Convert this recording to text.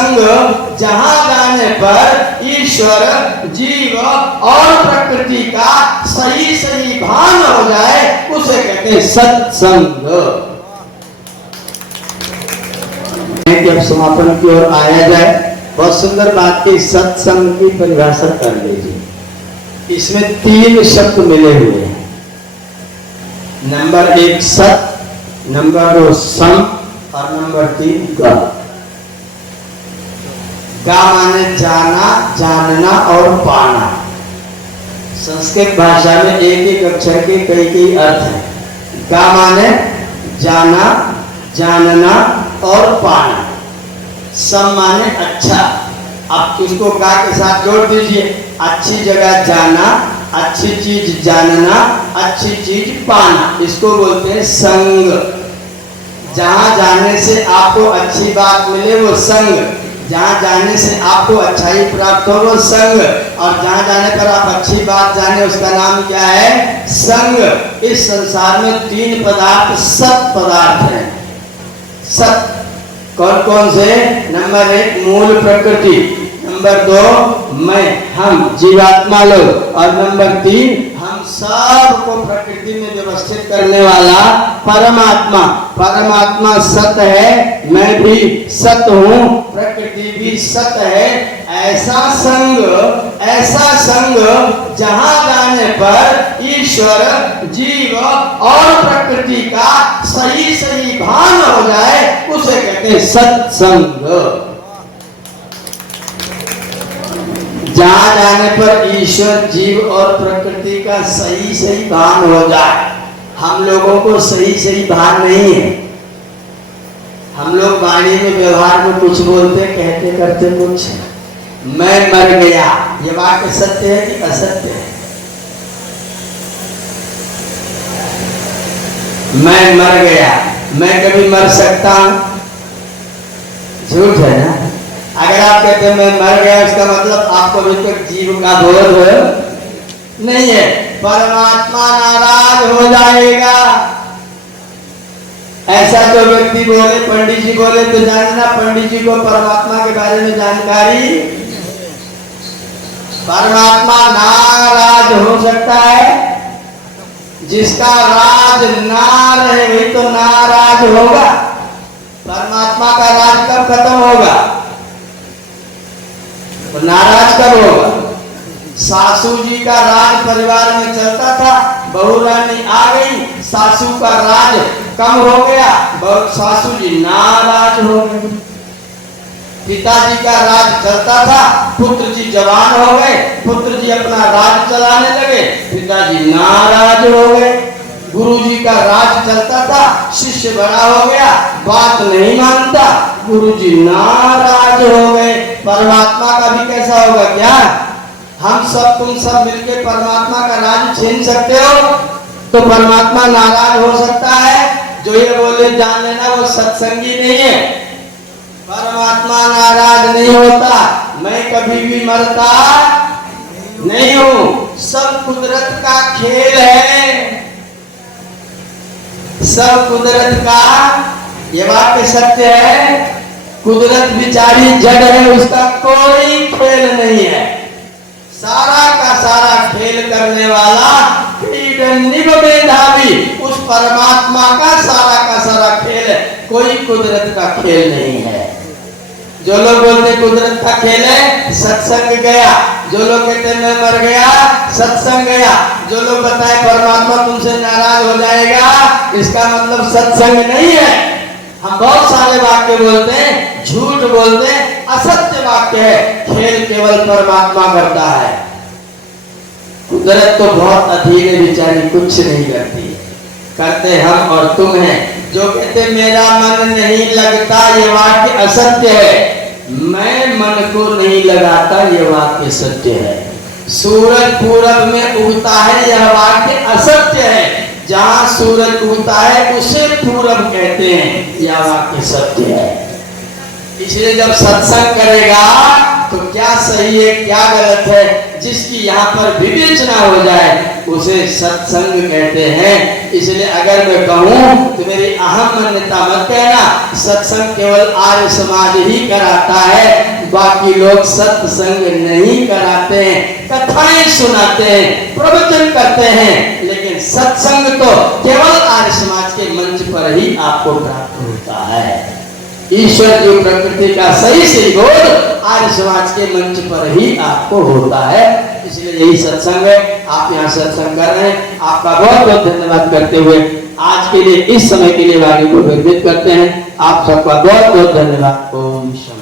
संग जहां जाने पर ईश्वर, जीव और प्रकृति का सही सही भान हो जाए उसे कहते हैं सत्संग। जब समापन की ओर आया जाए, बहुत सुंदर बात की सत्संग की परिभाषा कर लीजिए। इसमें 3 शब्द मिले हुए हैं। नंबर 1 सत, नंबर 2 सम और नंबर 3 ग। गा माने जाना, जानना और पाना। संस्कृत भाषा में एक एक अक्षर के कई कई अर्थ हैं। गा माने जाना, जानना और पाना। सम माने अच्छा। आप इसको गा के साथ जोड़ दीजिए। अच्छी जगह जाना, अच्छी चीज जानना, अच्छी चीज पाना, इसको बोलते हैं संग। जहां जाने से आपको अच्छी बात मिले वो संग, जहां जाने से आपको अच्छाई प्राप्त हो वो संग, और जहां जाने पर आप अच्छी बात जाने उसका नाम क्या है? संग। इस संसार में 3 पदार्थ सत पदार्थ हैं। सत कौन कौन से? नंबर 1 मूल प्रकृति, नंबर 2 मैं, हम जीवात्मा लोग, और नंबर 3 हम सब को प्रकृति में व्यवस्थित करने वाला परमात्मा। परमात्मा सत है, मैं भी सत हूँ, प्रकृति भी सत है। ऐसा संग जहां जाने पर ईश्वर, जीव और प्रकृति का सही सही भान हो जाए उसे कहते हैं सत्संग। जहां जाने पर ईश्वर, जीव और प्रकृति का सही सही भान हो जाए। हम लोगों को सही सही भान नहीं है। हम लोग वाणी में, व्यवहार में कुछ बोलते, कहते करते कुछ। मैं मर गया, ये वाक्य सत्य है कि असत्य है? मैं मर गया, मैं कभी मर सकता हूं? झूठ है ना। अगर आप कहते हैं मैं मर गया, उसका मतलब आपको अभी तक जीव का बोध नहीं है। परमात्मा नाराज हो जाएगा। ऐसा तो व्यक्ति बोले, पंडित जी बोले तो जानना, पंडित जी को परमात्मा के बारे में जानकारी। परमात्मा नाराज हो सकता है। जिसका राज ना रहे वही तो नाराज होगा। परमात्मा का राज कब खत्म होगा? तो नाराज कब होगा? सासू जी का राज परिवार में चलता था, बहू रानी आ गई, सासू का राज कम हो गया, सासू जी नाराज हो गई। पिताजी का राज चलता था, पुत्र जी जवान हो गए, पुत्र जी अपना राज चलाने लगे, पिताजी नाराज हो गए। गुरु जी का राज चलता था, शिष्य बड़ा हो गया, बात नहीं मानता, गुरु जी नाराज हो गए। परमात्मा का भी कैसा होगा क्या? हम सब, तुम सब मिलके परमात्मा का राज छीन सकते हो? तो परमात्मा नाराज हो सकता है? जो ये बोले जान लेना वो सत्संगी नहीं है। परमात्मा नाराज नहीं होता। मैं कभी भी मरता नहीं हूं। सब कुदरत का खेल है, सब कुदरत का। ये बात सत्य है। कुदरत बिचारी जड़ है, उसका कोई खेल नहीं है। सारा का सारा खेल करने वाला निबेधावी उस परमात्मा का सारा खेल है, कोई कुदरत का खेल नहीं है। जो लोग बोलते कुदरत का खेल है, सत्संग गया। जो लोग कहते मैं मर गया, सत्संग गया। जो लोग बताए परमात्मा तुमसे नाराज हो जाएगा, इसका मतलब सत्संग नहीं है। हम बहुत सारे वाक्य बोलते हैं, झूठ बोलते हैं, असत्य वाक्य है। खेल केवल परमात्मा करता है। कुदरत तो बहुत अधीन है बेचारी, कुछ नहीं करती। करते हम और तुम हैं। जो कहते मेरा मन नहीं लगता, ये वाक्य असत्य है। मैं मन को नहीं लगाता, ये वाक्य सत्य है। सूरज पूरब में उगता है, यह वाक्य असत्य है। जहां सूरज उगता है उसे पूरब कहते हैं, यह वाक्य सत्य है। इसलिए जब सत्संग करेगा तो क्या सही है क्या गलत है, जिसकी यहाँ पर विवेचना हो जाए उसे सत्संग कहते हैं। इसलिए अगर मैं कहूँ तो मेरी अहम मान्यता मत कहना, सत्संग केवल आर्य समाज ही कराता है, बाकी लोग सत्संग नहीं कराते हैं, कथाएं सुनाते हैं, प्रवचन करते हैं, लेकिन सत्संग तो केवल आर्य समाज के मंच पर ही आपको प्राप्त होता है। ईश्वर की प्रकृति का सही सही बोध आर्य समाज के मंच पर ही आपको होता है। इसलिए यही सत्संग है, आप यहाँ सत्संग कर रहे हैं, आपका बहुत बहुत धन्यवाद करते हुए आज के लिए, इस समय के लिए वाणी को विरमित करते हैं। आप सबका बहुत बहुत धन्यवाद। ओम शांति।